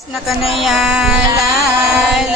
કૃષ્ણ કનૈયા લાલ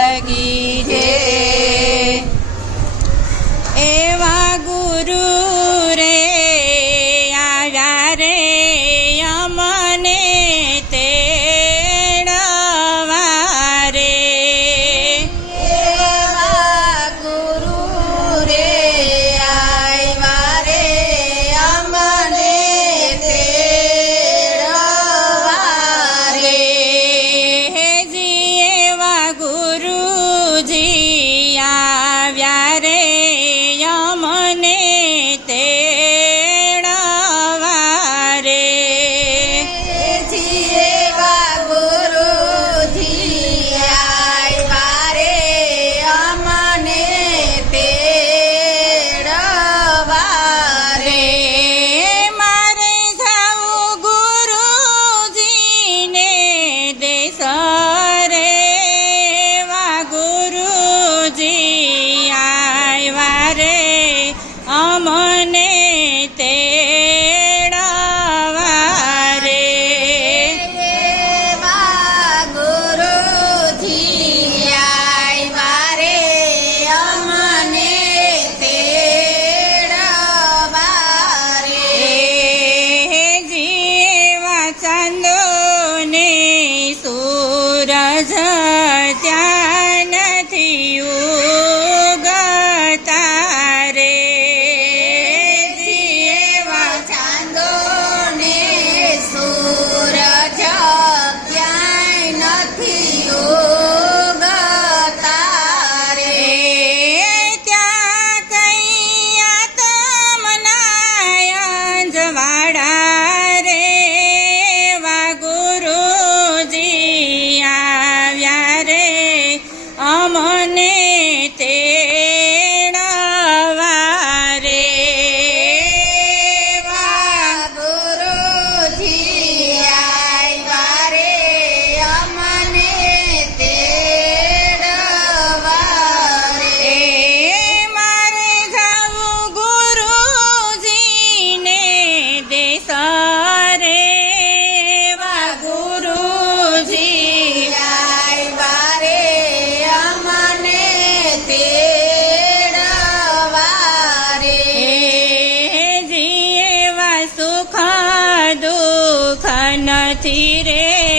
નથી રે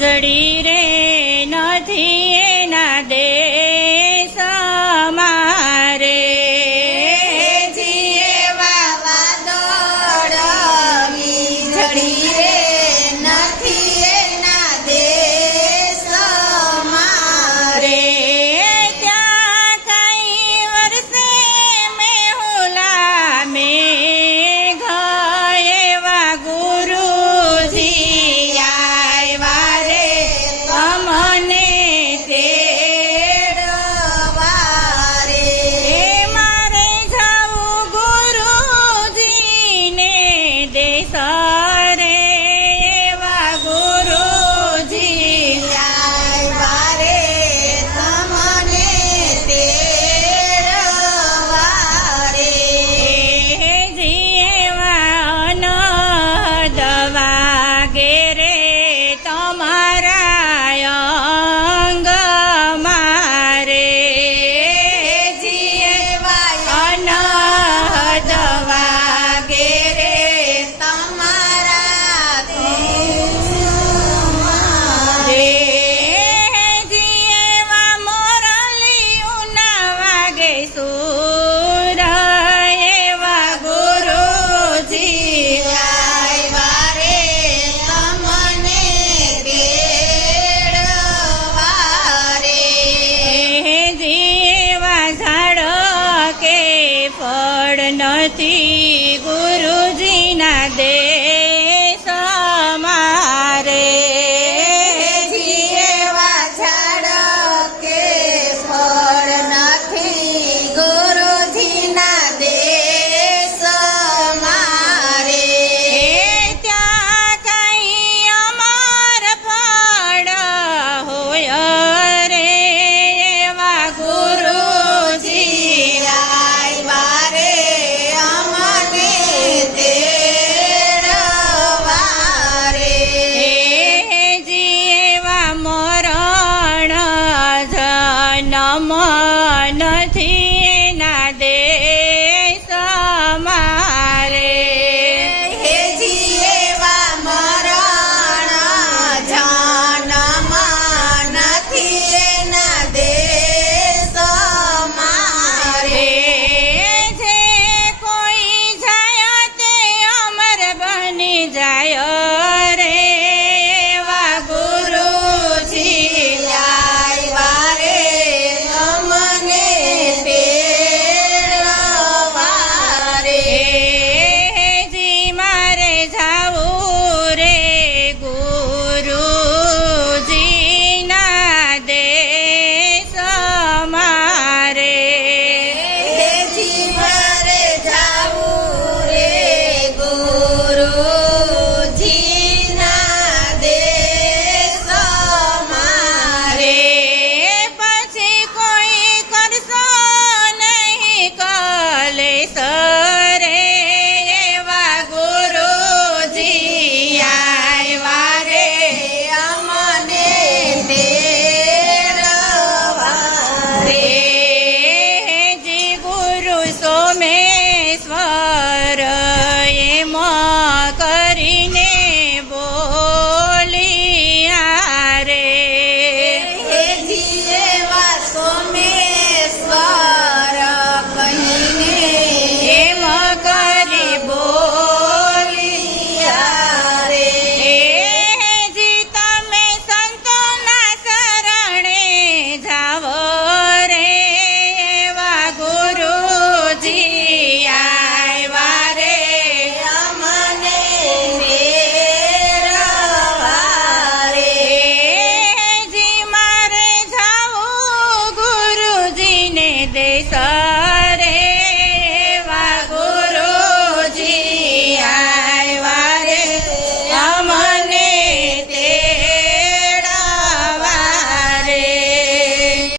ಗಡೀರ गुरुमती गुरु